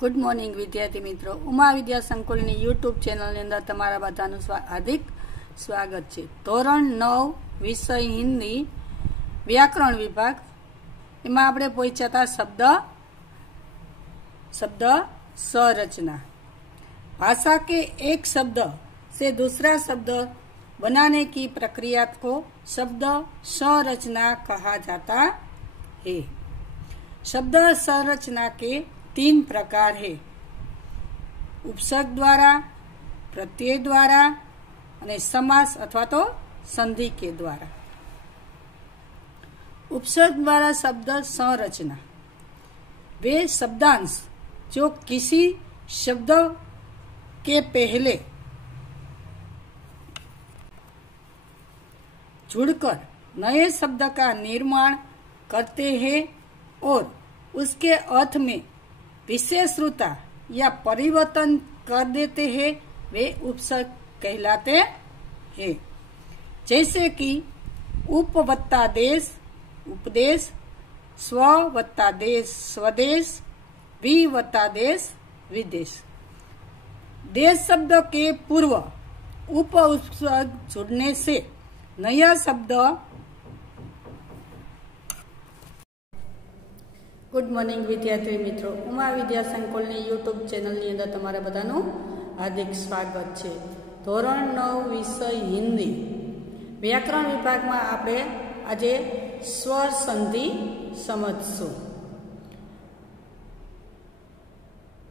Good morning विद्यार्थी मित्रों, उमा विद्या संकुल यूट्यूब चेनल अंदर तमारा बधानु हार्दिक स्वागत है। धोरण 9 विषय हिंदी व्याकरण विभाग एमां आपणे पहोंच्या था शब्द संरचना। भाषा के एक शब्द से दूसरा शब्द बनाने की प्रक्रिया को शब्द संरचना कहा जाता है। शब्द संरचना के 3 प्रकार है, उपसर्ग द्वारा, प्रत्यय द्वारा और समास अथवा तो संधि के द्वारा। उपसर्ग द्वारा शब्द संरचना वे शब्दांश जो किसी शब्द के पहले जुड़कर नए शब्द का निर्माण करते हैं और उसके अर्थ में विशेषता या परिवर्तन कर देते हैं, वे उपसर्ग कहलाते हैं। जैसे कि उप वत्ता देश उपदेश, स्व वत्ता देश स्वदेश, वि वत्ता देश विदेश। देश शब्द के पूर्व उप उपसर्ग जुड़ने से नया शब्द। गुड मॉर्निंग विद्यार्थी मित्रों, उमा विद्या संकुल यूट्यूब चेनल अंदर तमारा बधानु हार्दिक स्वागत है। धोरण 9 विषय हिंदी व्याकरण विभाग में आपणे आज स्वर संधि समझशुं।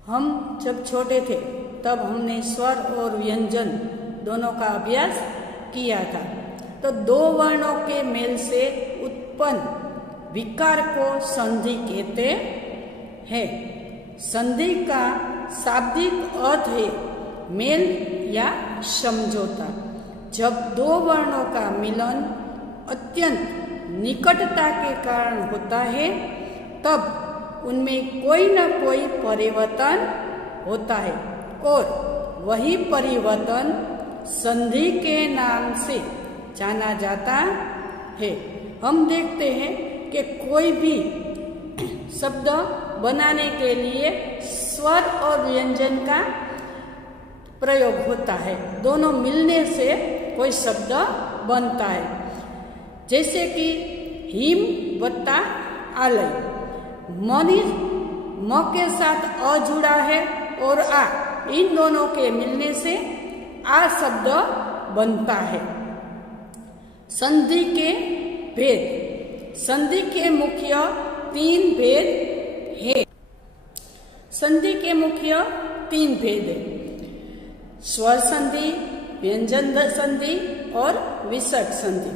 हम जब छोटे थे तब हमने स्वर और व्यंजन दोनों का अभ्यास किया था। तो 2 वर्णों के मेल से उत्पन्न विकार को संधि कहते हैं। संधि का शाब्दिक अर्थ है मेल या समझौता। जब 2 वर्णों का मिलन अत्यंत निकटता के कारण होता है तब उनमें कोई न कोई परिवर्तन होता है और वही परिवर्तन संधि के नाम से जाना जाता है। हम देखते हैं कि कोई भी शब्द बनाने के लिए स्वर और व्यंजन का प्रयोग होता है। दोनों मिलने से कोई शब्द बनता है। जैसे कि हिम वत्ता आलय, म के साथ अ जुड़ा है और आ, इन दोनों के मिलने से आ शब्द बनता है। संधि के भेद। संधि के मुख्य 3 भेद है। संधि के मुख्य 3 भेद है, स्वर संधि, व्यंजन संधि और विसर्ग संधि।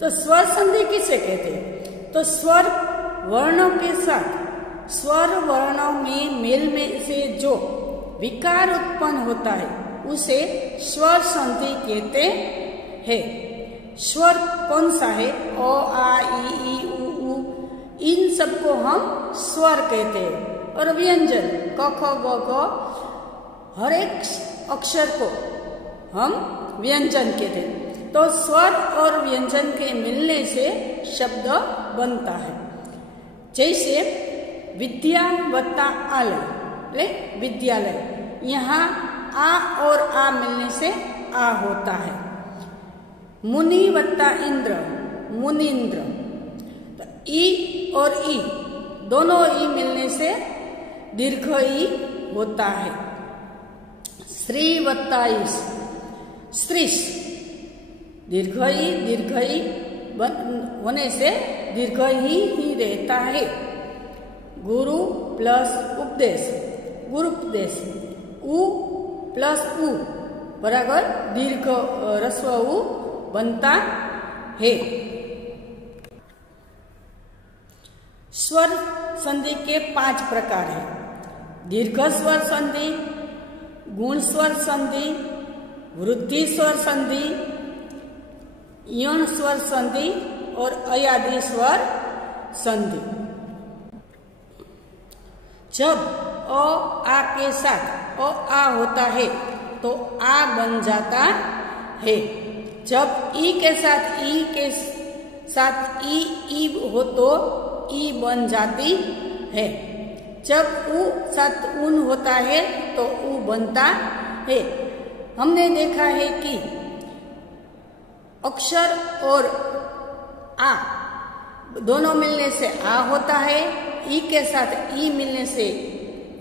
तो स्वर संधि किसे कहते हैं? तो स्वर वर्णों के साथ स्वर वर्णों में मेल में से जो विकार उत्पन्न होता है उसे स्वर संधि कहते हैं। स्वर कौन सा है? ओ, आ, ई, उ, इन सबको हम स्वर कहते हैं। और व्यंजन क, ख, ग, घ, हर एक अक्षर को हम व्यंजन कहते हैं। तो स्वर और व्यंजन के मिलने से शब्द बनता है। जैसे विद्या वत्ता आलय, विद्यालय, यहाँ आ और आ मिलने से आ होता है। मुनि वत्ता इंद्र, मुनीन्द्र, तो ई और ई दोनों ई मिलने से दीर्घ ई होता है। श्री वत्ता ईश, श्रीश, दीर्घ ई होने से दीर्घ ही रहता है। गुरु प्लस उपदेश, गुरुपदेश, उ प्लस उ बराबर दीर्घ ह्रस्व उ बनता है। स्वर संधि के 5 प्रकार है, दीर्घ स्वर संधि, गुण स्वर संधि, वृद्धि स्वर संधि, यण स्वर संधि और अयादि स्वर संधि। जब अ आ के साथ अ आ होता है तो आ बन जाता है। जब ई के साथ ई हो तो ई बन जाती है। जब उ साथ उन होता है तो उ बनता है। हमने देखा है कि अक्षर और आ दोनों मिलने से आ होता है, ई के साथ ई मिलने से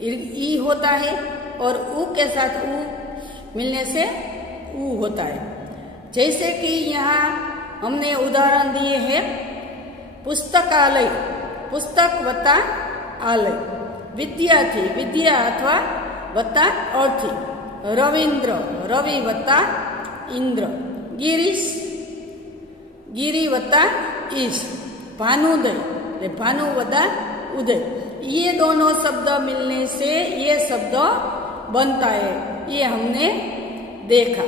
ई होता है और उ के साथ उ मिलने से उ होता है। जैसे कि यहाँ हमने उदाहरण दिए हैं, पुस्तकालय, पुस्तक वत्ता आलय, विद्यार्थी, विद्या अथवा वत्ता अर्थी, रविंद्र, रवि वत्ता इंद्र, गिरीश, गिरी वत्ता ईश, भानुदय, भानु वत्ता उदय। ये दोनों शब्द मिलने से ये शब्द बनता है, ये हमने देखा।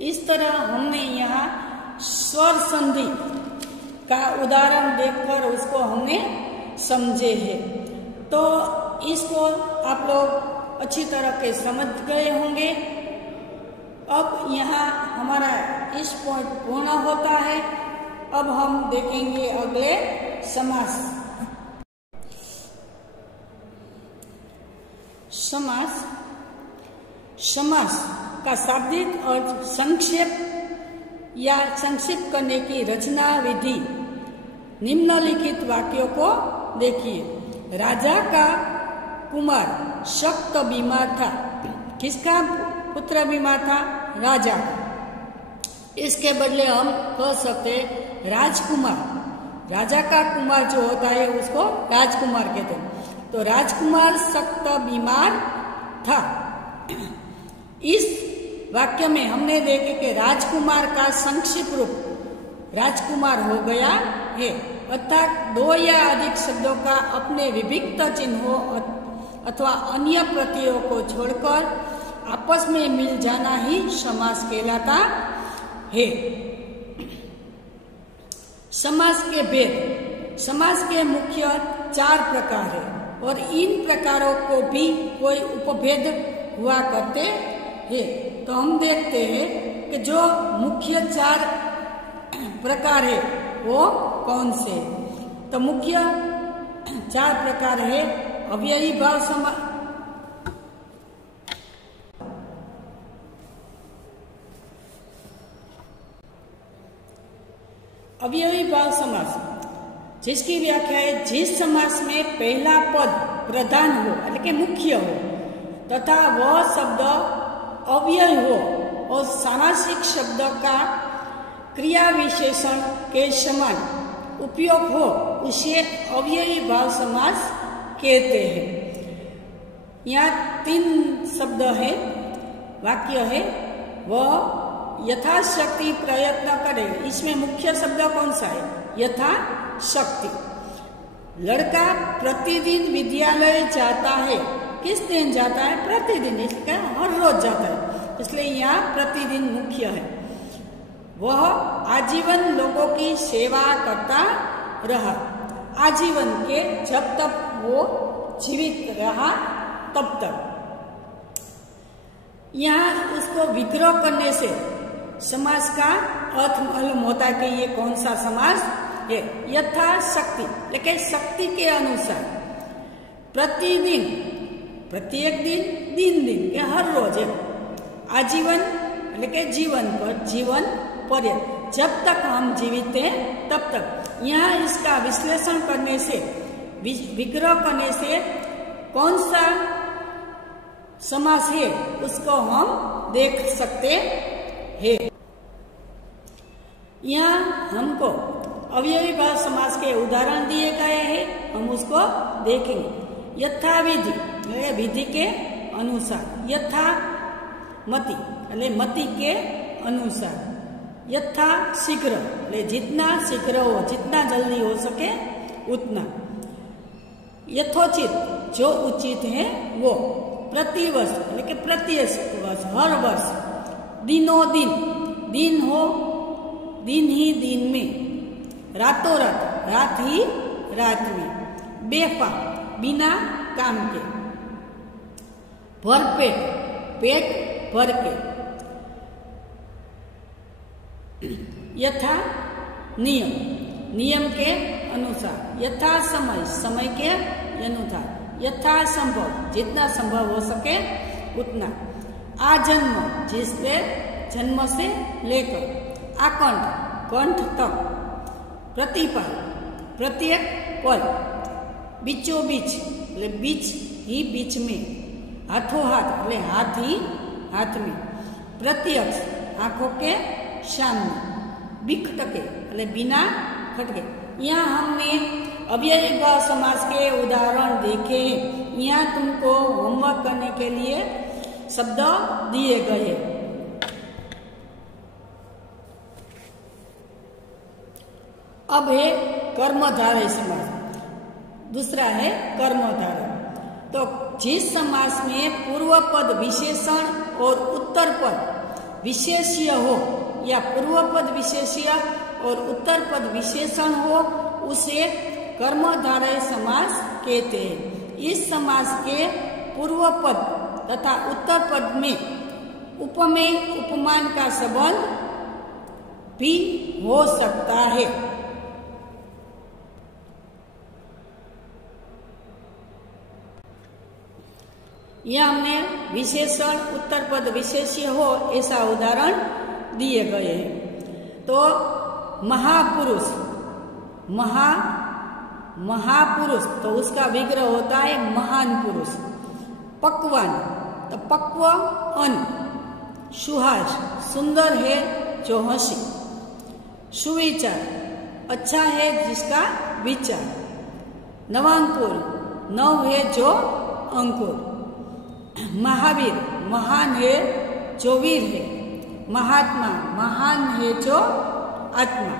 इस तरह हमने यहाँ स्वर संधि का उदाहरण देखकर उसको हमने समझे हैं। तो इसको आप लोग अच्छी तरह के समझ गए होंगे। अब यहाँ हमारा इस पॉइंट पूर्ण होता है। अब हम देखेंगे अगले समास। समास, समास का शाब्दिक अर्थ संक्षेप या संक्षिप्त करने की रचना विधि। निम्नलिखित वाक्यों को देखिए। राजा का कुमार शक्त बीमार था। किसका पुत्र बीमार था? राजा। इसके बदले हम कह सकते राजकुमार। राजा का कुमार जो होता है उसको राजकुमार कहते हैं। तो राजकुमार शक्त बीमार था। इस वाक्य में हमने देखे कि राजकुमार का संक्षिप्त रूप राजकुमार हो गया है, अर्थात दो या अधिक शब्दों का अपने विभक्त चिन्हों अथवा अन्य प्रत्ययों को छोड़कर आपस में मिल जाना ही समास कहलाता है। समास के भेद। समास के मुख्य 4 प्रकार है और इन प्रकारों को भी कोई उपभेद हुआ करते हैं। तो हम देखते हैं कि जो मुख्य 4 प्रकार है वो कौन से। तो मुख्य 4 प्रकार है अव्ययी भाव समास, अव्ययी भाव समास जिसकी व्याख्या है जिस समास में पहला पद प्रधान हो यानी कि मुख्य हो तथा वह शब्द अव्यय हो और सामासिक शब्द का क्रिया विशेषण के समान उपयोग हो, उसे अव्ययी भाव समास कहते हैं। यहाँ 3 शब्द है, वाक्य है, वह यथाशक्ति प्रयत्न करे। इसमें मुख्य शब्द कौन सा है? यथाशक्ति। लड़का प्रतिदिन विद्यालय जाता है। किस दिन जाता है? प्रतिदिन, इसका हर रोज जाता है, इसलिए यहाँ प्रतिदिन मुख्य है। वह आजीवन लोगों की सेवा करता रहा। आजीवन के जब तक वो जीवित रहा तब तक। यहाँ उसको विग्रह करने से समास का अर्थ मालूम होता है कि ये कौन सा समास है। यथाशक्ति लेकिन शक्ति के अनुसार। प्रतिदिन, प्रत्येक दिन, दिन दिन के हर रोज एम आजीवन એટલે કે जीवन पर, जीवन पर्यंत, जब तक हम जीवित हैं तब तक। यहाँ इसका विश्लेषण करने से, विग्रह करने से कौन सा समास है उसको हम देख सकते हैं। यहाँ हमको अवयवी भाव समास के उदाहरण दिए गए हैं, हम उसको देखेंगे। यथाविधि विधि के अनुसार, यथा मति मति के अनुसार, यथा शीघ्र जितना शीघ्र हो, जितना जल्दी हो सके उतना, यथोचित जो उचित है वो, प्रतिवर्ष प्रत्येक वर्ष, हर वर्ष, दिनों दिन, दिन हो दिन ही दिन में, रातों रात, रात ही रात में, बेफा बिना काम के, भरपेट पेट भर के, यथा नियम नियम के अनुसार, यथा समय समय के अनुसार, यथा संभव जितना संभव हो सके उतना, आजन्म जिसके जन्म से लेकर, आकंठ कंठ तक, प्रतिपल प्रत्येक पल, बीचों बीच बीच ही बीच में, हाथों हाथ हाथ ही हाथ में, प्रत्यक्ष आंखों के सामने, बिखटके बिना खटके। यहाँ हमने अव्ययी भाव समास के उदाहरण देखे। यहाँ तुमको होमवर्क करने के लिए शब्द दिए गए। अब है कर्मधारय समास, दूसरा है कर्मधारय। तो जिस समास में पूर्व पद विशेषण और उत्तर पद विशेष्य हो, या पूर्व पद विशेष्य और उत्तर पद विशेषण हो, उसे कर्मधारय समास कहते हैं। इस समास के पूर्व पद तथा उत्तर पद में उपमेय उपमान का संबंध भी हो सकता है। यह हमने विशेषण उत्तर पद विशेष्य हो ऐसा उदाहरण दिए गए हैं। तो महापुरुष, महापुरुष तो उसका विग्रह होता है महान पुरुष। पक्वान तो पक्व अन्न, सुहास सुंदर है जो हंसी, सुविचार अच्छा है जिसका विचार, नवांकुर नव है जो अंकुर, महावीर महान है जो वीर है, महात्मा महान है जो आत्मा,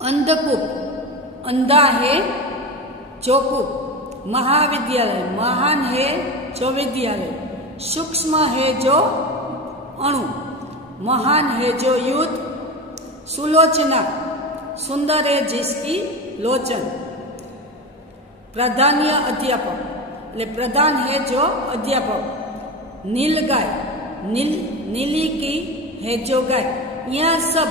अंधकूप अंधा है जो कूप, महाविद्यालय महान है जो विद्यालय, सूक्ष्म है जो अणु, महान है जो युद्ध, सुलोचना सुंदर है जिसकी लोचन, प्राधान्य अध्यापक प्रधान है जो अध्यापक, नीलगाय नीली की है जो गाय। यह सब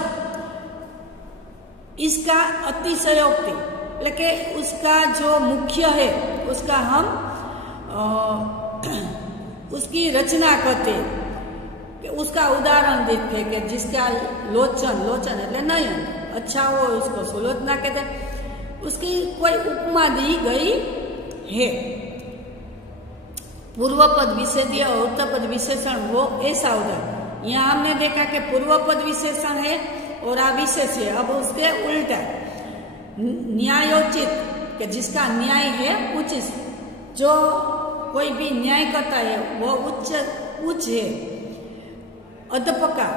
इसका अतिशयोक्ति लेकिन उसका जो मुख्य है उसका हम उसकी रचना करते, उसका उदाहरण देते कि जिसका लोचन એટલે नयन अच्छा हो उसको सुलोचना कहते, उसकी कोई उपमा दी गई है। पूर्व पद विशेष्य और उत्तर पद विशेषण हो ऐसा उदाहरण। यहाँ हमने देखा कि पूर्व पद विशेषण है और विशेष है। अब उसके उल्टा न्यायोचित कि जिसका न्याय है उचित, जो कोई भी न्याय करता है वो उच्च है। अधपका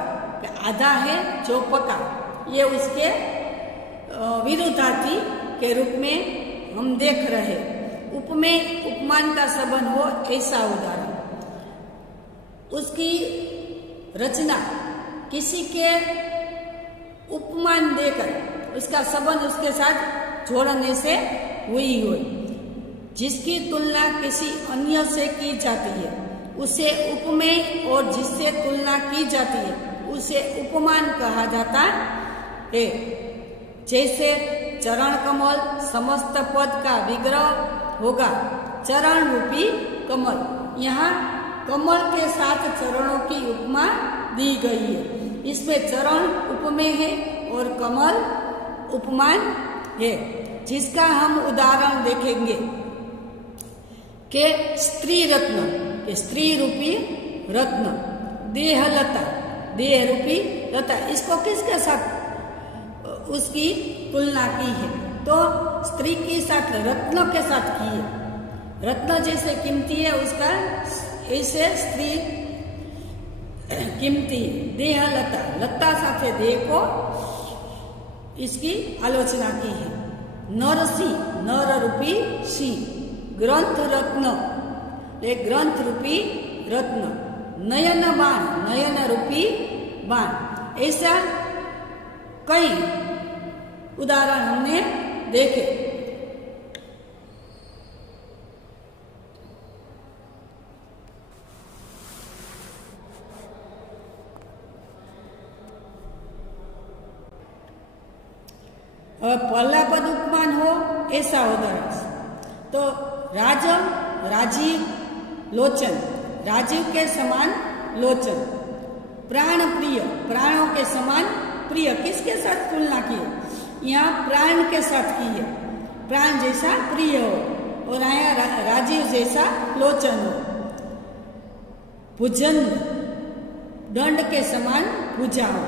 आधा है जो पका, ये उसके विरुद्धार्थी के रूप में हम देख रहे। उपमेय उपमान का संबंध हो ऐसा उदाहरण। उसकी रचना किसी के उपमान देकर उसका संबंध उसके साथ जोड़ने से हुई हो, जिसकी तुलना किसी अन्य से की जाती है उसे उपमेय, और जिससे तुलना की जाती है उसे उपमान कहा जाता है। जैसे चरण कमल समस्त पद का विग्रह होगा चरण रूपी कमल। यहाँ कमल के साथ चरणों की उपमा दी गई है। इसमें चरण उपमेय है और कमल उपमान है, जिसका हम उदाहरण देखेंगे कि स्त्री रत्न, के स्त्री रूपी रत्न, देहलता, देह रूपी लता, इसको किसके साथ उसकी तुलना की है? तो स्त्री के साथ रत्न के साथ की है। रत्न जैसे कीमती है उसका ऐसे स्त्री कीमती। देहलता, लता साथे देह को इसकी आलोचना की है। नरसी, नर रूपी सिंह, ग्रंथ रत्न, एक ग्रंथ रूपी रत्न, नयन बाण, नयन रूपी बाण। ऐसा कई उदाहरण हमने देखे। पहला पद उपमान हो ऐसा उदाहरण तो राजम, राजीव, लोचन, राजीव के समान लोचन। प्राण प्रिय, प्राणों के समान प्रिय, किसके साथ तुलना की है? यहाँ प्राण के साथ की है, प्राण जैसा प्रिय हो, और यहाँ राजीव जैसा लोचन हो। भुजन, दंड के समान भुजा हो।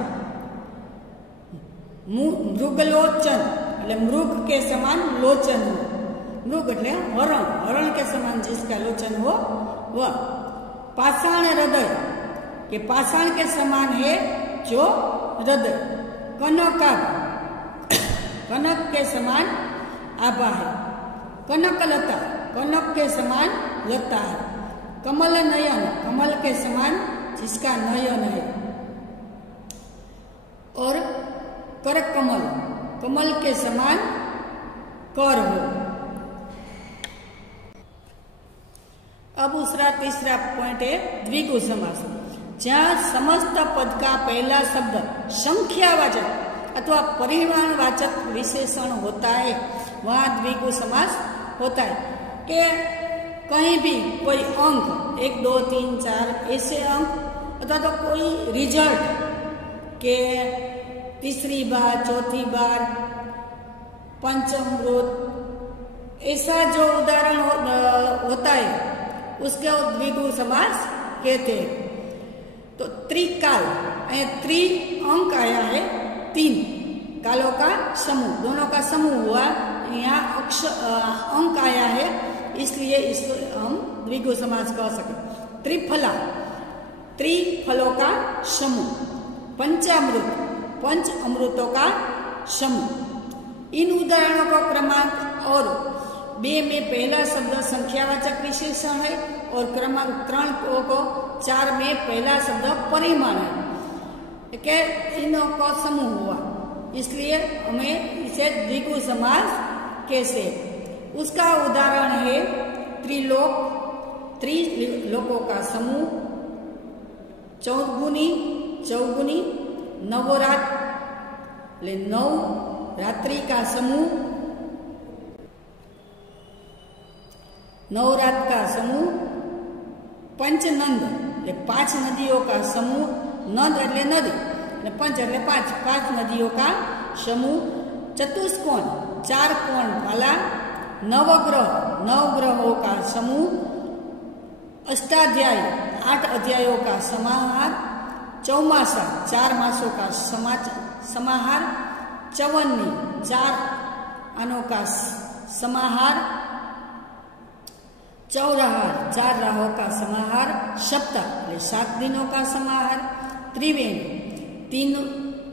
मृगलोचन એટલે मृग के समान लोचन हो। मृग એટલે हरण, हरण के समान जिसका लोचन हो वह। पाषाण हृदय, के पाषाण के समान है जो हृदय। कनकाभ, कनक के समान आभा है। कनकलता, कनक के समान लता है। कमल नयन, कमल के समान जिसका नयन है। और कर कमल, कमल के समान कर हो। अब दूसरा तीसरा पॉइंट है द्विगु समास। जहाँ समस्त पद का पहला शब्द संख्यावाचक अथवा परिमाणवाचक विशेषण होता है वहाँ द्विगु समास होता है। कि कहीं भी कोई अंक 1, 2, 3, 4 ऐसे अंक अथवा तो कोई रिजल्ट के तीसरी बार, चौथी बार, पंचमृत, ऐसा जो उदाहरण होता है उसके द्विगु समास कहते हैं। तो त्रिकाल, त्रि अंक आया है 3 कालों का समूह, दोनों का समूह हुआ। यहाँ अंक आया है इसलिए इसको हम द्विगु समास कह सके। त्रिफला, त्रिफलों का समूह। पंचामृत, पंच अमृतों का समूह। इन उदाहरणों का क्रमांक और 2 में पहला शब्द संख्यावाचक विशेषण है और क्रमांक 3 को 4 में पहला शब्द परिमाण है। कि इनों का समूह हुआ इसलिए हमें इसे द्विगु समास कैसे? उसका उदाहरण है त्रिलोक, त्रिलोकों का समूह। चौगुनी, चौगुनी, नवरात्र, 9 रात्रि का समूह, नवरात्र का समूह। पंचनंद, 5 नदियों का समूह। नद એટલે नदी, पंच એટલે 5 नदियों का समूह। चतुष्कोण, 4 कोण वाला। नवग्रह, 9 ग्रहों का समूह। अष्टाध्यायी, 8 अध्यायों का समाहार। चौमासा, 4 मासों का समाहार। चवन्नी, 4 आनों का समाहार। चौराहार, 4 राहों का समाहार। सप्ताह 7 दिनों का समाहार। त्रिवेणी, 3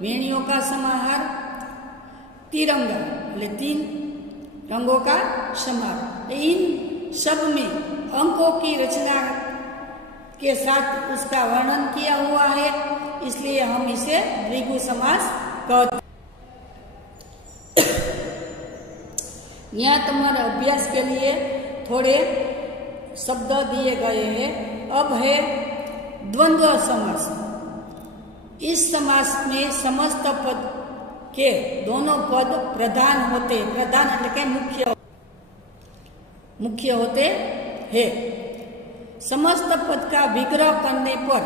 वेणियों का समाहार। तिरंगा 3 रंगों का समाहार। इन सब में अंकों की रचना के साथ उसका वर्णन किया हुआ है इसलिए हम इसे द्विगु समास कहते हैं। यहाँ तुम्हारे अभ्यास के लिए थोड़े शब्द दिए गए हैं। अब है द्वंद्व समास। इस समास में समस्त पद के दोनों पद प्रधान होते, प्रधान એટલે કે मुख्य। मुख्य होते हैं। समस्त पद का विग्रह करने पर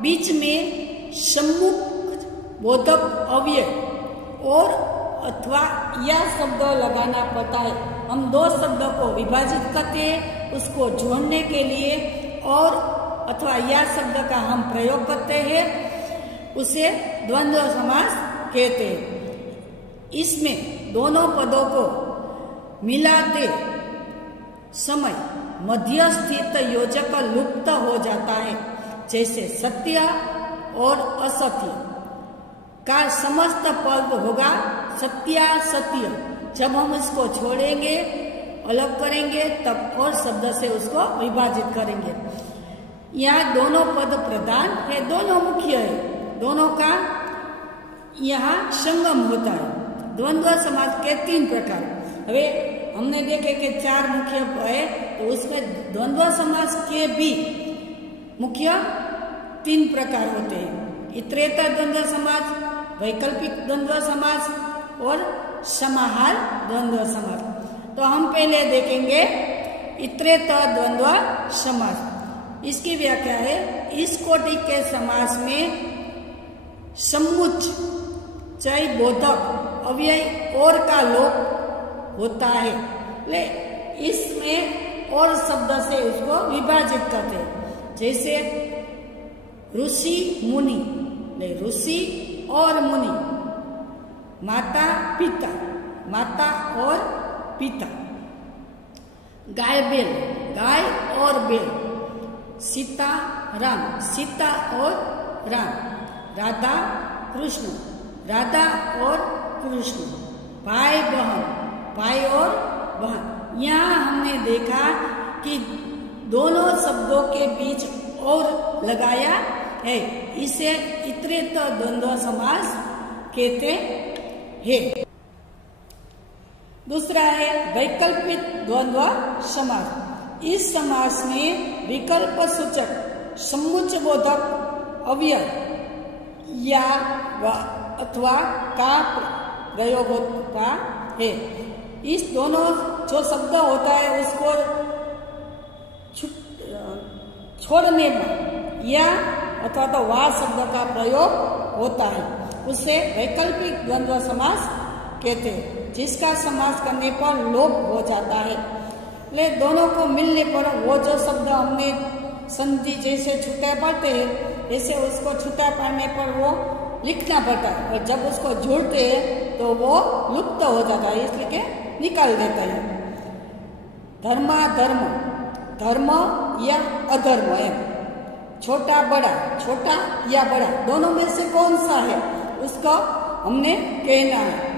बीच में सम्मुख बोधक अव्यय और अथवा या शब्द लगाना पड़ता है। हम दो शब्दों को विभाजित करते हैं उसको जोड़ने के लिए, और अथवा या शब्द का हम प्रयोग करते हैं, उसे द्वंद्व समास कहते हैं। इसमें दोनों पदों को मिलाते समय मध्य स्थित योजक लुप्त हो जाता है। जैसे सत्य और असत्य का समस्त पद होगा सत्यासत्य। जब हम इसको छोड़ेंगे, अलग करेंगे, तब और शब्द से उसको विभाजित करेंगे। यहाँ दोनों पद प्रधान है, दोनों मुख्य है, दोनों का यहाँ संगम होता है। द्वंद्व समास के 3 प्रकार। अबे हमने देखे कि 4 मुख्य है, तो उसमें द्वंद्व समास के भी मुख्य 3 प्रकार होते हैं। इतरेतर द्वंद्व समास, वैकल्पिक द्वंद्व समास और समाहार द्वंद्व समास। तो हम पहले देखेंगे इतरेतर द्वंद्व समास। इसकी व्याख्या है, इस कोटि के समास में समुच्चय बोधक अव्यय और का लोप होता है। ले इसमें और शब्द से उसको विभाजित करते हैं। जैसे ऋषि मुनि, ले ऋषि और मुनि, माता पिता, माता और पिता, गाय बैल, गाय और बैल, सीता राम, सीता और राम, राधा कृष्ण, राधा और कृष्ण, भाई बहन, भाई और बहन। यहाँ हमने देखा कि दोनों शब्दों के बीच और लगाया है, इसे इतरेतर द्वंद्व समास कहते हैं। दूसरा है वैकल्पिक द्वंद्व समास। इस समास में विकल्प सूचक समुच्चय बोधक अव्यय या अथवा का प्रयोग होता है। इस दोनों जो शब्द होता है उसको छोड़ने में या अथवा तो वह शब्द का प्रयोग होता है, उसे वैकल्पिक द्वंद्व समास कहते हैं, जिसका समास करने पर लोप हो जाता है। ले दोनों को मिलने पर वो जो शब्द हमने संधि जैसे छुट्टा पढ़ते हैं, जैसे उसको छुट्टा पढ़ने पर वो लिखना पड़ता है, और जब उसको जोड़ते हैं तो वो लुप्त हो जाता है, इसलिए निकाल देता है। धर्माधर्म, धर्म या अधर्म है, छोटा बड़ा, छोटा या बड़ा, दोनों में से कौन सा है उसको हमने कहना है।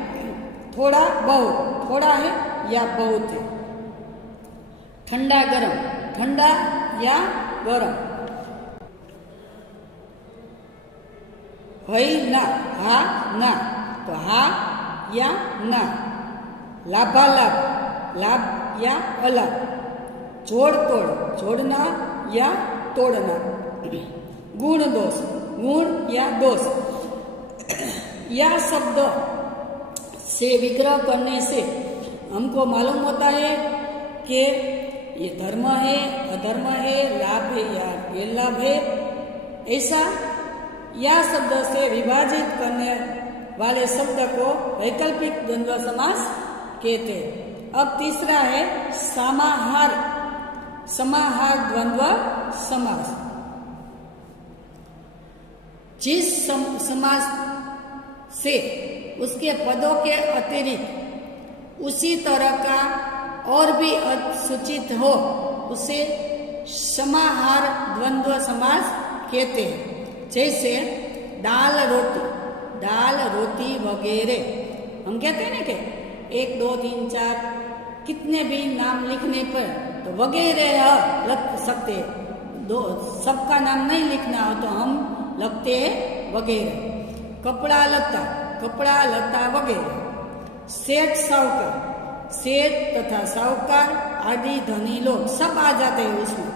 थोड़ा बहुत, थोड़ा है या बहुत है। ठंडा गरम, ठंडा या गरम। है ना, हा ना, तो हा या ना। लाभालाभ, लाभ या अलाभ। जोड़ तोड़, जोड़ना या तोड़ना। गुण दोष, गुण या दोष। यह शब्द से विग्रह करने से हमको मालूम होता है कि ये धर्म है, अधर्म है, लाभ है या बेलाभ है। ऐसा या शब्द से विभाजित करने वाले शब्द को वैकल्पिक द्वंद्व समास कहते हैं। अब तीसरा है समाहार, समाहार द्वंद्व समास। जिस समास से उसके पदों के अतिरिक्त उसी तरह का और भी अर्थ सूचित हो, उसे समाहार द्वंद्व समास कहते हैं। जैसे दाल रोटी, दाल रोटी वगैरह। हम कहते हैं ना कि 1 2 3 4 कितने भी नाम लिखने पर तो वगैरह लग सकते हैं। दो सबका नाम नहीं लिखना हो तो हम लगते हैं वगैरह। कपड़ा लत्ता, कपड़ा लत्ता वगैरह। सेठ साहूकार, सेठ तथा साहूकार आदि धनी लोग सब आ जाते हैं उसमें।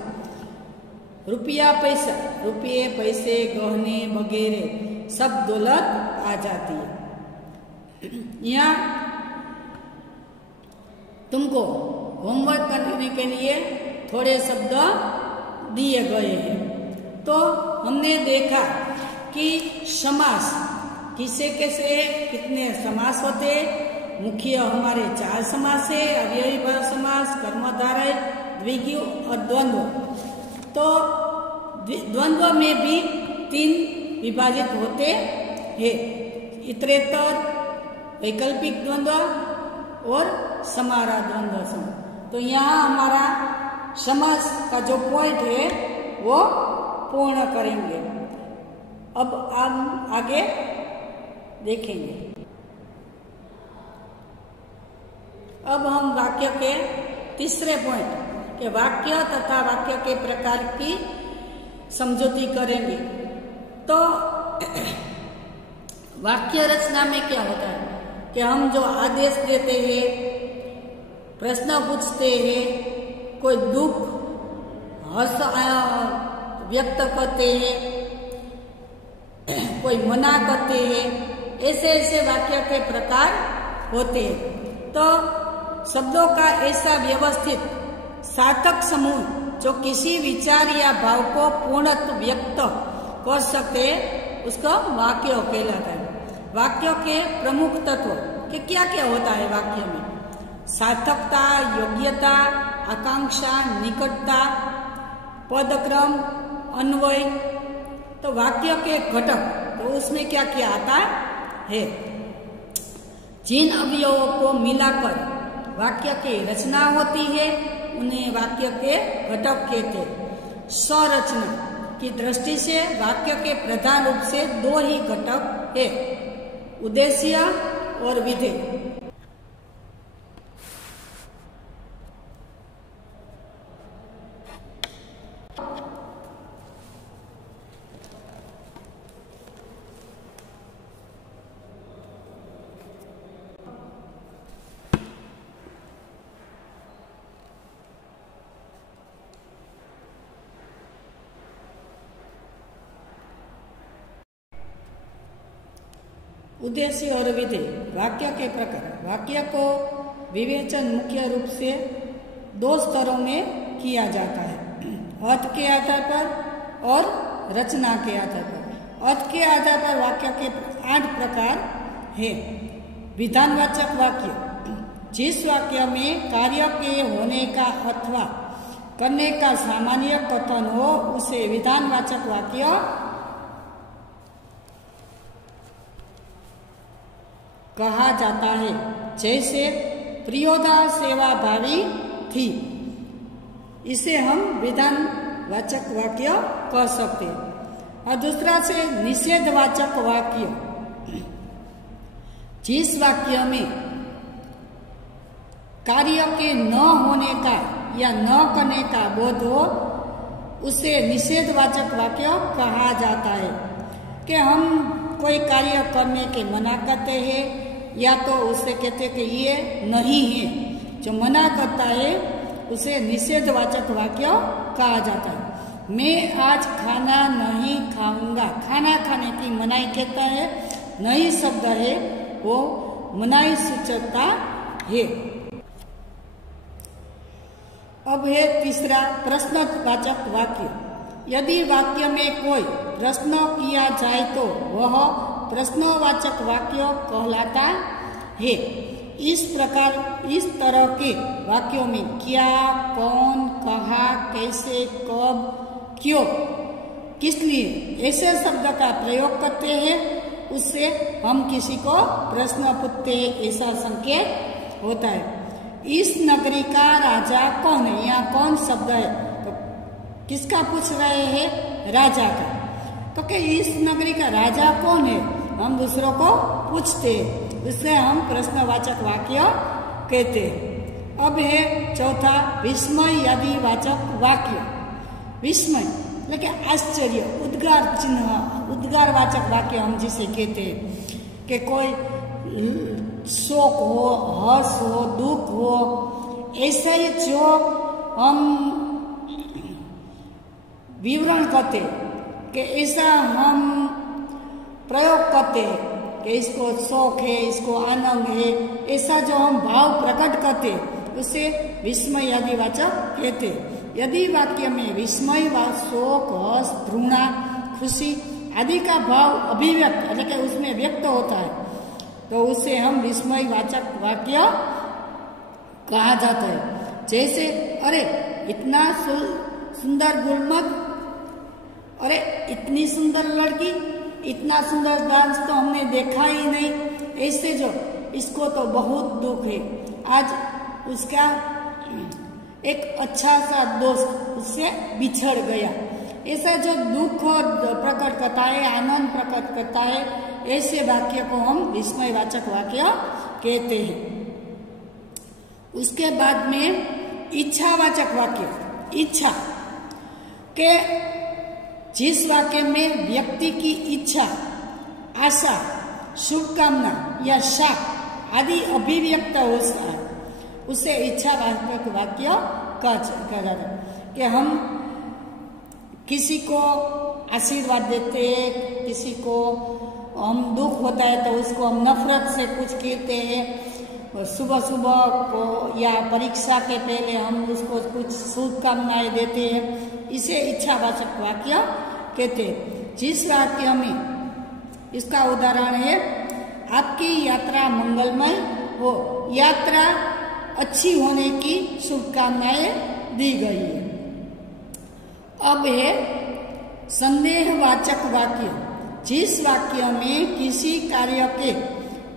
रुपया पैसा, रुपये पैसे गहने वगैरह सब दौलत आ जाती है। यहाँ तुमको होमवर्क करने के लिए थोड़े शब्द दिए गए हैं। तो हमने देखा कि समास किसे कैसे कितने समास होते। मुख्य हमारे 4 समास है, अव्ययी समास, कर्मधारय, द्विगु और द्वंद्व। तो द्वंद्व में भी 3 विभाजित होते हैं, इतरेतर, वैकल्पिक द्वंद्व और समारा द्वंद्व। तो यहाँ हमारा समास का जो पॉइंट है वो पूर्ण करेंगे। अब हम आगे देखेंगे। अब हम वाक्य के तीसरे पॉइंट के वाक्य तथा वाक्य के प्रकार की समझौती करेंगे। तो वाक्य रचना में क्या होता है कि हम जो आदेश देते हैं, प्रश्न पूछते हैं, कोई दुख हर्ष व्यक्त करते हैं, कोई मना करते हैं, ऐसे ऐसे वाक्य के प्रकार होते हैं। तो शब्दों का ऐसा व्यवस्थित सार्थक समूह जो किसी विचार या भाव को पूर्णतः व्यक्त कर सकते उसको वाक्य कहलाता है। वाक्य के प्रमुख तत्व कि क्या क्या होता है वाक्य में? सार्थकता, योग्यता, आकांक्षा, निकटता, पदक्रम, अन्वय। तो वाक्य के घटक तो उसमें क्या क्या आता है? जिन अवयवों को मिलाकर वाक्य की रचना होती है उन्हें वाक्य के घटक कहते हैं। संरचना की दृष्टि से वाक्य के प्रधान रूप से 2 ही घटक है, उद्देश्य और विधेय। उद्देश्य और विधेय। वाक्य के प्रकार। वाक्य को विवेचन मुख्य रूप से 2 स्तरों में किया जाता है, अर्थ के आधार पर और रचना के आधार पर। अर्थ के आधार पर वाक्य के 8 प्रकार है। विधानवाचक वाक्य, जिस वाक्य में कार्य के होने का अथवा करने का सामान्य कथन हो उसे विधानवाचक वाक्य कहा जाता है। जैसे प्रियोदा सेवा भावी थी, इसे हम विधानवाचक वाक्य कह सकते हैं। और दूसरा से निषेधवाचक वाक्य, जिस वाक्य में कार्य के न होने का या न करने का बोध हो उसे निषेधवाचक वाक्य कहा जाता है। कि हम कोई कार्य करने के मना करते हैं या तो उसे कहते कि ये नहीं है, जो मना करता है उसे निषेधवाचक वाक्य कहा जाता है। मैं आज खाना नहीं खाऊंगा, खाना खाने की मनाही कहता है, नहीं शब्द है वो मनाही सूचकता है। अब है तीसरा प्रश्नवाचक वाक्य। यदि वाक्य में कोई प्रश्न किया जाए तो वह प्रश्नवाचक वाक्य कहलाता है। इस तरह के वाक्यों में क्या, कौन, कहा, कैसे, कब, क्यों, किस लिए ऐसे शब्द का प्रयोग करते हैं, उससे हम किसी को प्रश्न पूछते हैं ऐसा संकेत होता है। इस नगरी का राजा कौन है? यहाँ कौन शब्द है तो किसका पूछ रहे हैं? राजा का। तो कि इस नगरी का राजा कौन है हम दूसरों को पूछते हैं, इससे हम प्रश्नवाचक वाक्य कहते हैं। अब है चौथा विस्मयादि वाचक वाक्य। विस्मय लेकिन आश्चर्य, उद्गार चिन्ह, उद्गारवाचक वाक्य हम जिसे कहते हैं कि कोई शोक हो, हर्ष हो, दुख हो, ऐसे ही जो हम विवरण करते कि ऐसा हम प्रयोग करते हैं कि इसको शौक है, इसको आनंद है, ऐसा जो हम भाव प्रकट करते उसे विस्मयादिवाचक कहते। यदि वाक्य में विस्मय व शोक, हर्ष, घृणा, खुशी आदि का भाव अभिव्यक्त यानी कि उसमें व्यक्त होता है तो उसे हम विस्मयवाचक वाक्य कहा जाता है। जैसे अरे इतना सुंदर गुलमर्ग, अरे इतनी सुंदर लड़की, इतना सुंदर डांस तो हमने देखा ही नहीं, ऐसे जो इसको तो बहुत दुख है, आज उसका एक अच्छा सा दोस्त उससे बिछड़ गया। ऐसा जो दुख प्रकट करता है, आनंद प्रकट करता है, ऐसे वाक्य को हम विस्मयवाचक वाक्य कहते हैं। उसके बाद में इच्छावाचक वाक्य, इच्छा के जिस वाक्य में व्यक्ति की इच्छा, आशा, शुभकामना या शाप आदि अभिव्यक्त होता है उसे इच्छावाचक वाक्य कहा जाता है। कि हम किसी को आशीर्वाद देते हैं, किसी को हम दुख होता है तो उसको हम नफरत से कुछ कहते हैं, सुबह सुबह को या परीक्षा के पहले हम उसको कुछ शुभकामनाएं देते हैं, इसे इच्छावाचक वाक्य कहते हैं। जिस वाक्य में इसका उदाहरण है आपकी यात्रा मंगलमय हो, यात्रा अच्छी होने की शुभकामनाएं दी गई है। अब है संदेहवाचक वाक्य, जिस वाक्य में किसी कार्य के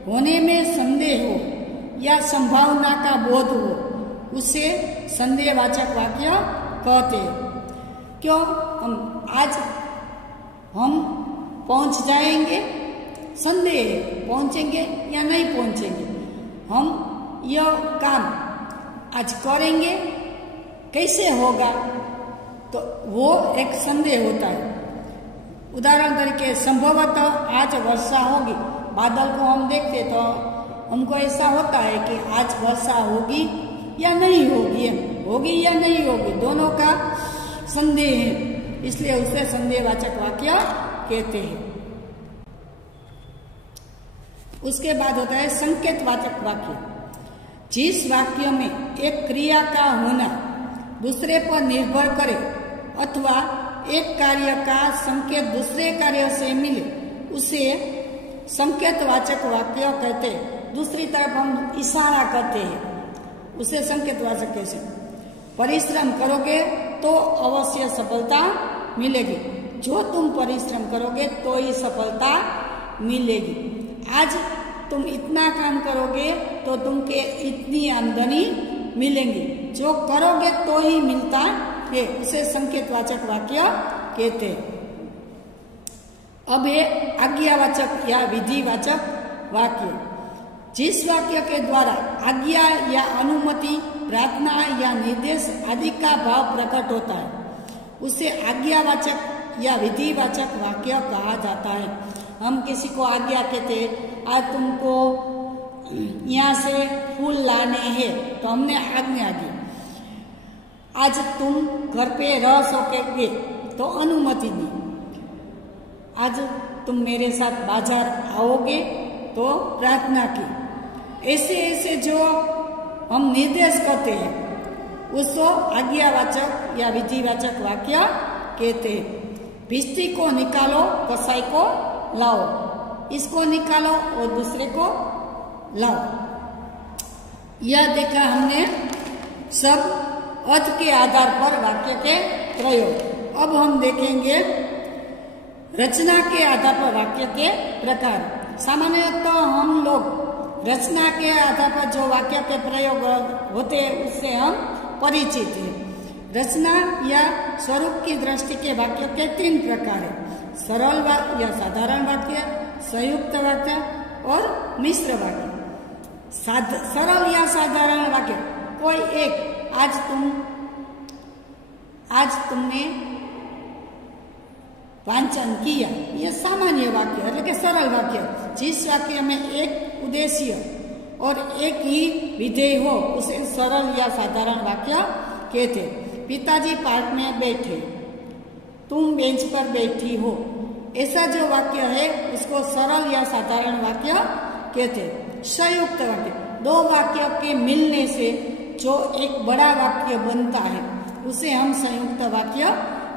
होने में संदेह हो या संभावना का बोध हो उसे संदेहवाचक वाक्य कहते हैं। क्यों? आज हम पहुंच जाएंगे, संदेह पहुंचेंगे या नहीं पहुंचेंगे, हम यह काम आज करेंगे, कैसे होगा, तो वो एक संदेह होता है। उदाहरण तरीके संभवतः आज वर्षा होगी, बादल को हम देखते तो हमको ऐसा होता है कि आज वर्षा होगी या नहीं होगी, होगी या नहीं होगी, दोनों का संदेह है, इसलिए उसे संदेहवाचक वाक्य कहते हैं। उसके बाद होता है संकेतवाचक वाक्य, जिस वाक्य में एक क्रिया का होना दूसरे पर निर्भर करे अथवा एक कार्य का संकेत दूसरे कार्य से मिले उसे संकेतवाचक वाक्य कहते हैं। दूसरी तरफ हम इशारा करते हैं उसे संकेतवाचक कैसे। परिश्रम करोगे तो अवश्य सफलता मिलेगी, जो तुम परिश्रम करोगे तो ही सफलता मिलेगी। आज तुम इतना काम करोगे तो तुमके इतनी आमदनी मिलेंगी, जो करोगे तो ही मिलता है, उसे संकेतवाचक वाक्य कहते हैं। अब है आज्ञावाचक या विधिवाचक वाक्य, जिस वाक्य के द्वारा आज्ञा या अनुमति, प्रार्थना या निर्देश आदि का भाव प्रकट होता है उसे आज्ञावाचक या विधिवाचक वाक्य कहा जाता है। हम किसी को आज्ञा कहते हैं, आज तुमको यहाँ से फूल लाने हैं तो हमने आज्ञा दी। आज तुम घर पे रह सकोगे तो अनुमति दी। आज तुम मेरे साथ बाजार आओगे तो प्रार्थना की। ऐसे ऐसे जो हम निर्देश करते हैं उसको आज्ञावाचक या विधिवाचक वाक्य कहते हैं। भिस्ती को निकालो, कसाई को लाओ, इसको निकालो और दूसरे को लाओ। यह देखा हमने सब अर्थ के आधार पर वाक्य के प्रयोग। अब हम देखेंगे रचना के आधार पर वाक्य के प्रकार। सामान्यतः हम लोग रचना के आधार पर जो वाक्य के प्रयोग होते हैं उससे हम परिचित हैं। रचना या स्वरूप की दृष्टि के वाक्य के 3 प्रकार है: सरल वाक्य या साधारण वाक्य, संयुक्त वाक्य और मिश्र वाक्य। सरल या साधारण वाक्य कोई एक, आज तुमने वांचन किया, यह सामान्य वाक्य है, लेकिन सरल वाक्य। जिस वाक्य में एक उद्देश्य और एक ही विधेय हो उसे सरल या साधारण वाक्य कहते। पिताजी पार्क में बैठे, तुम बेंच पर बैठी हो, ऐसा जो वाक्य है उसको सरल या साधारण वाक्य कहते। संयुक्त वाक्य, 2 वाक्यों के मिलने से जो एक बड़ा वाक्य बनता है उसे हम संयुक्त वाक्य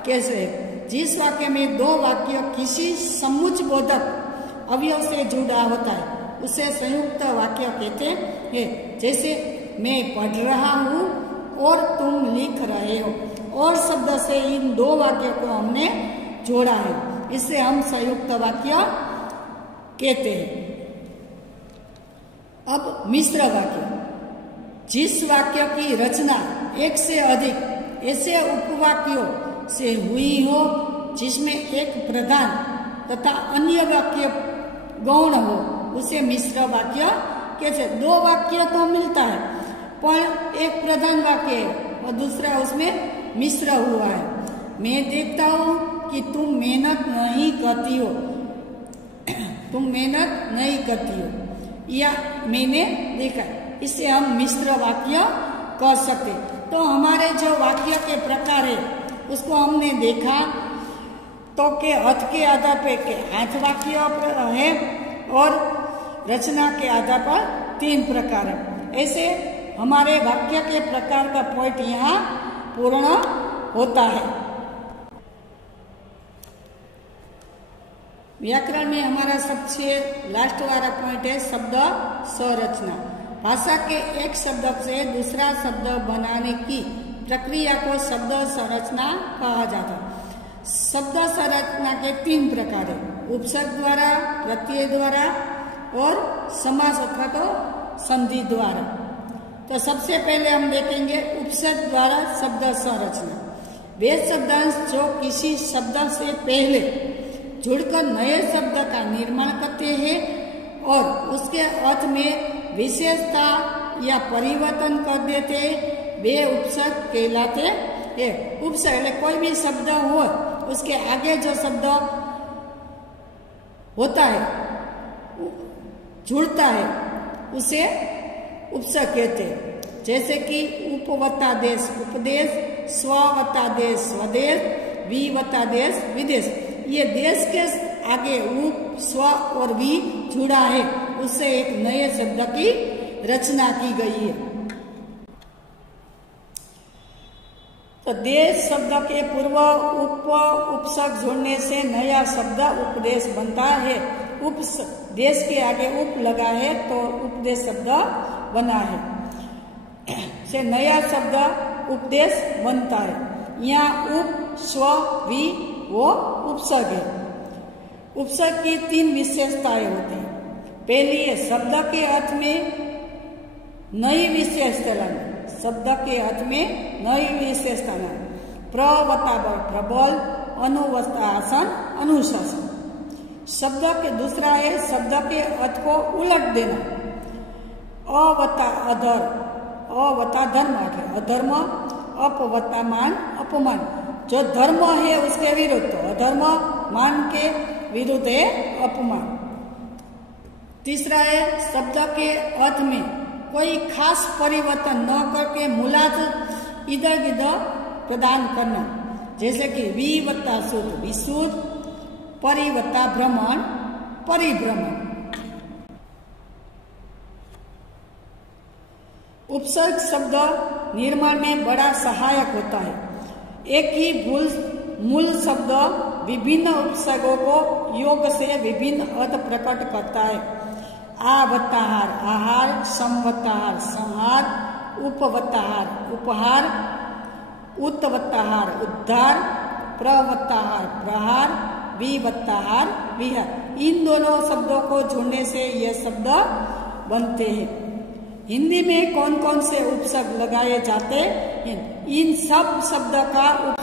कहते हैं। जिस वाक्य में दो वाक्य किसी समुच्चय बोधक अवयव से जुड़ा होता है उसे संयुक्त वाक्य कहते हैं। जैसे मैं पढ़ रहा हूँ और तुम लिख रहे हो, और शब्द से इन दो वाक्यों को हमने जोड़ा है, इसे हम संयुक्त वाक्य कहते हैं। अब मिश्र वाक्य, जिस वाक्य की रचना एक से अधिक ऐसे उपवाक्यों से हुई हो जिसमें एक प्रधान तथा अन्य वाक्य गौण हो उसे मिश्र वाक्य कहते हैं। दो वाक्य तो मिलता है पर एक प्रधान वाक्य है और दूसरा उसमें मिश्र हुआ है। मैं देखता हूँ कि तुम मेहनत नहीं करती हो, तुम मेहनत नहीं करती हो, या मैंने देखा, इसे हम मिश्र वाक्य कह सकते। तो हमारे जो वाक्य के प्रकार है उसको हमने देखा तो के अर्थ के आधार पर के 8 वाक्य है और रचना के आधार पर 3 प्रकार है। ऐसे हमारे वाक्य के प्रकार का पॉइंट यहाँ पूर्ण होता है। व्याकरण में हमारा सबसे लास्ट वाला पॉइंट है शब्द संरचना। भाषा के एक शब्द से दूसरा शब्द बनाने की प्रक्रिया को शब्द संरचना कहा जाता है। शब्द संरचना के 3 प्रकार है, उपसर्ग द्वारा, प्रत्यय द्वारा और समास अथवा तो संधि द्वारा। तो सबसे पहले हम देखेंगे उपसर्ग द्वारा शब्द संरचना। वे शब्दांश जो किसी शब्द से पहले जुड़कर नए शब्द का निर्माण करते हैं और उसके अर्थ में विशेषता या परिवर्तन कर देते हैं, वे उपसर्ग कहलाते हैं। उपसर्ग कोई भी शब्द हो उसके आगे जो शब्द होता है जुड़ता है उसे उपसर्ग कहते हैं। जैसे कि उपवत्ता देश उपदेश, स्ववत्ता देश स्वदेश, विवत्ता देश विदेश। ये देश के आगे उप, स्व और वि जुड़ा है, उससे एक नए शब्द की रचना की गई है। तो देश शब्द के पूर्व उपसर्ग जोड़ने से नया शब्द उपदेश बनता है। देश के आगे उप लगा है तो उपदेश शब्द बना है, से नया शब्द उपदेश बनता है। यहाँ उप, स्व, वि वो उपसर्ग है। उपसर्ग की 3 विशेषताएं होती हैं। पहली है शब्द के अर्थ में नई विशेषता लाना, शब्द के अर्थ में नई विशेषता लाना। प्रवत्ता बल प्रबल, अनुवत्ता आसन अनुशासन। शब्द के दूसरा है शब्द के अर्थ को उलट देना। अवत्ता अधर, अवत्ता धर्म है अधर्म, अपवत्ता मान अपमान। जो धर्म है उसके विरुद्ध, तो अधर्म मान के विरुद्ध है अपमान। तीसरा है शब्द के अर्थ में कोई खास परिवर्तन न करके मूलार्थ इधर उधर प्रदान करना। जैसे कि विवत्ता शुद्ध विशुद्ध, परिवत्ता भ्रमण परिभ्रमण। उपसर्ग शब्द निर्माण में बड़ा सहायक होता है। एक ही मूल शब्द विभिन्न उपसर्गों को योग से विभिन्न अर्थ प्रकट करता है। आवत्ताहार आहार, समवत्ताहार संहार, उपवत्ताहार उपहार, उत्तवत्ताहार उद्धार, प्रवत्ताहार प्रहार, विवत्ताहार विहार। इन दोनों शब्दों को जोड़ने से ये शब्द बनते हैं। हिंदी में कौन कौन से उपसर्ग लगाए जाते हैं? इन सब शब्द का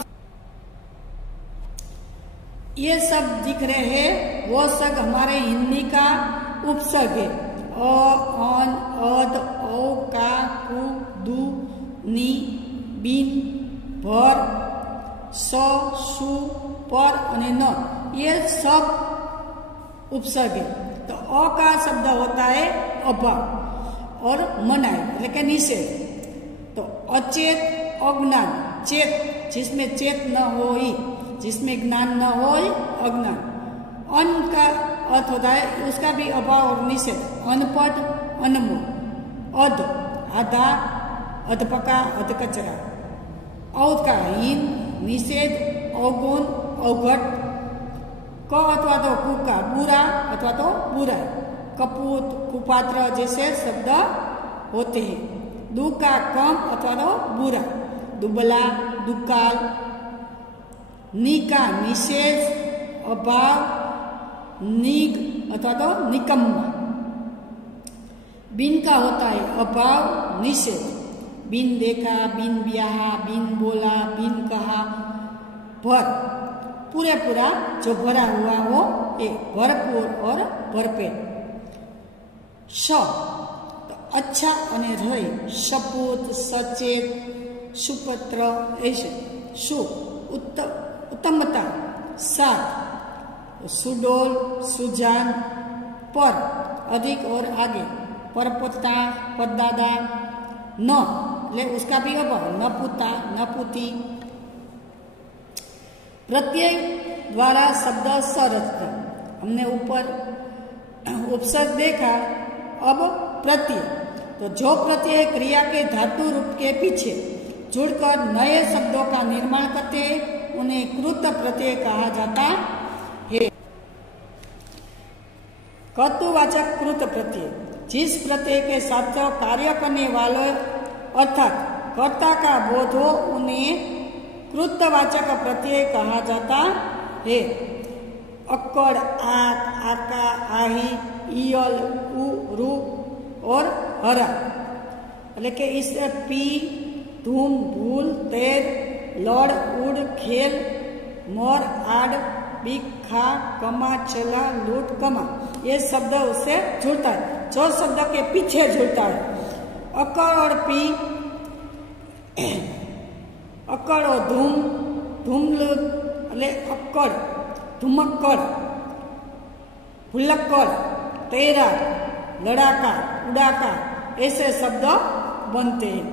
ये सब दिख रहे हैं वो शब्द हमारे हिंदी का उपसर्ग है। अ, अन, अद, औ, का, कु, दु, नि, बिन, भर, स, सु, पर और न, ये सब उपसर्ग है। तो अ का शब्द होता है अभाव और मनाए लेकिन निषेध। तो अचेत अज्ञान, चेत जिसमें चेत न हो, जिसमें ज्ञान न हो अज्ञान। अन का अर्थ होता है उसका भी अभाव और निषेध, अनपढ़ अनमोल। अध आधा अधपका, अधकचरा। औ का हीन, निषेध, अवगुण, अवघट। क अथवा तो कु का बुरा अथवा तो बुरा, कपूत, कुपात्र जैसे शब्द होते हैं। दु का कम अथवा तो बुरा, दुबला, दुकाल। नि का निषेध, अभाव, निग अथवा तो निकम्मा। बिन का होता है अभाव, निषेध। बिन देखा, बिन ब्याहा, बिन बोला, बिन कहा। भर, पूरे पूरा जो भरा हुआ हो ये भरपूर और भरपेट। श तो अच्छा अने रही, सपूत, सचेत, सुपत्र ऐसे। सु उत्तमता, साथ, सुडोल, सुजान। पर अधिक और आगे, परपता, पददादा। न ले उसका भी अभाव, न पुता, न पुती। प्रत्यय द्वारा शब्द सरचना। हमने ऊपर उपसर्ग देखा, अब प्रत्यय। तो जो प्रत्यय क्रिया के धातु रूप के पीछे जुड़कर नए शब्दों का निर्माण करते हैं उन्हें कृत प्रत्यय कहा जाता है। कर्तृवाचक कृत प्रत्यय, जिस प्रत्यय के साथ कार्य करने वाले अर्थात कर्ता का बोध हो उन्हें कृतवाचक प्रत्यय कहा जाता है। अक्कड़, आक, आका, आही, ईयल, उ, रु और हरा। એટલે इस पी, धूम, भूल, तैर, लड़, उड़, खेल, मोर, आड़, बीक, खा, कमा, चला, लूट, कमा, ये शब्द उससे जुड़ता है, जो शब्द के पीछे जुड़ता है। अक्कड़ और पी, अक्कड़ और धूम, धूमल એટલે अक्कड़, धुमक्कड़, भुलक्कड़, तेरा, लड़ाका, उड़ाका ऐसे शब्द बनते हैं।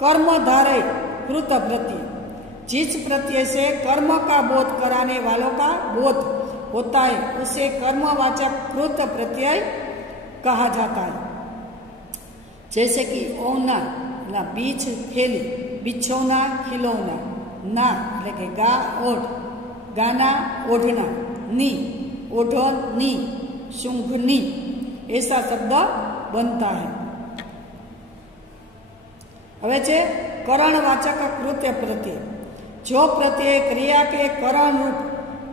कर्मधारय कृत प्रत्यय, जिस प्रत्यय से कर्म का बोध कराने वालों का बोध होता है उसे कर्मवाचक कृत प्रत्यय कहा जाता है। जैसे कि ओना ना बीच थैली, बिछौना, खिलौना। ना એટલે કે गा, ओढ़, गाना, ओढ़ना। नी, ओढ़न, नी, शुंघनी ऐसा शब्द बनता है। હવે છે करणवाचक कृत्य प्रत्यय, जो प्रत्यय क्रिया के करण रूप,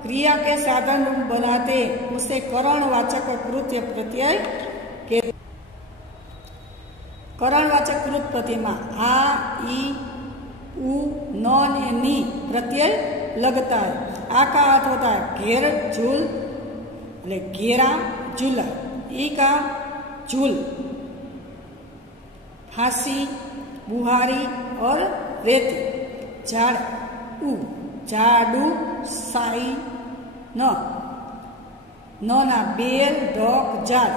क्रिया के साधन रूप बनाते उसे करणवाचक कृत्य प्रत्यय के। करणवाचक कृत प्रत्यय में आ, ई, उ, न ने नी प्रत्यय लगता है। आ का अर्थ होता है घेर, झूल એટલે घेरा, झूला। ई का झूल, फांसी, बुहारी और रेती। झाड़, उ, झाड़ू, साई। न ना बेल, ढोक, झाड़,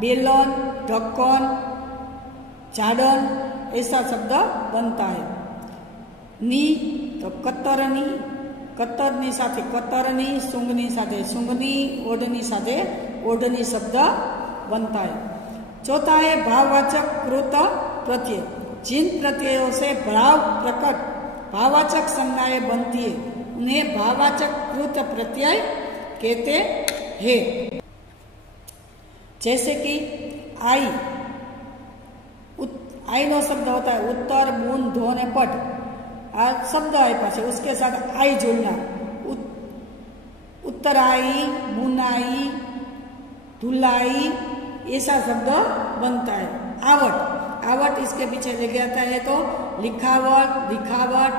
बेलन, ढक्कन, झाड़न ऐसा शब्द बनता है। नी तो कतरनी, कतरनी साथे कतरनी, सूंघनी साथे सूंघनी, ओढ़नी साथे ओढ़नी शब्द बनता है। चौथा है भाववाचक कृत प्रत्यय, जिन प्रत्ययों से भाव प्रकट भाववाचक संज्ञाएं बनती है उन्हें भाववाचक कृत प्रत्यय कहते हैं। जैसे कि आई, आई नो शब्द होता है उत्तर, बूंद, धो ने पट। आ शब्द आए पास उसके साथ आई जोड़ना। उत्तराई, बुनाई, धुलाई ऐसा शब्द बनता है। आवट, आवट इसके पीछे लग जाता है तो लिखावट, दिखावट,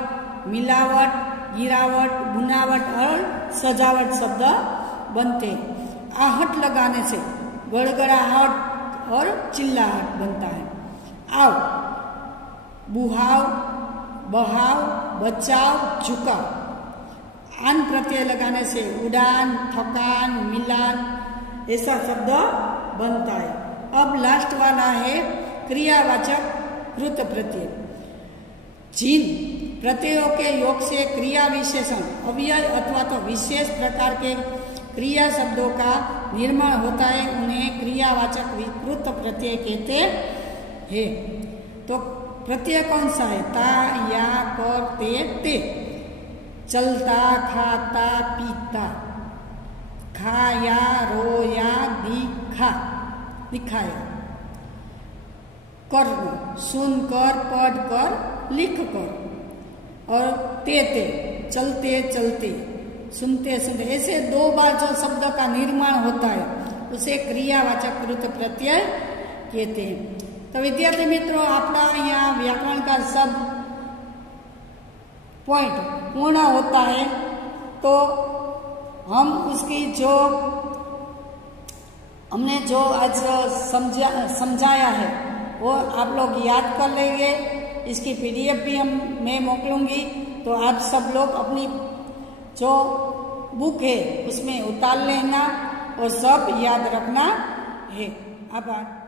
मिलावट, गिरावट, बुनावट और सजावट शब्द बनते हैं। आहट लगाने से गड़गड़ाहट और चिल्लाहट बनता है। आव, बुहाव, बहाव, बचाव, झुकाव। आन प्रत्यय लगाने से उड़ान, थकान, मिलान ऐसा शब्द बनता है। अब लास्ट वाला है क्रियावाचक कृत प्रत्यय, जिन प्रत्ययों के योग से क्रिया विशेषण, अव्यय अथवा तो विशेष प्रकार के क्रिया शब्दों का निर्माण होता है उन्हें क्रियावाचक कृत प्रत्यय कहते हैं। तो प्रत्यय कौन सा है? ता, या, कर, ते। चलता, खाता, पीता। खाया, रोया, दिखा, दिखाया। कर, सुनकर, पढ़कर, लिखकर। और ते, चलते चलते, सुनते सुनते। ऐसे 2 बार जो शब्द का निर्माण होता है उसे क्रियावाचक कृत प्रत्यय कहते हैं। तो विद्यार्थी मित्रों, अपना यहाँ व्याकरण का सब पॉइंट पूर्ण होता है। तो हम उसकी जो हमने जो आज समझाया है वो आप लोग याद कर लेंगे। इसकी PDF भी मैं मोकलूंगी, तो आप सब लोग अपनी जो बुक है उसमें उतार लेना और सब याद रखना है। आभार।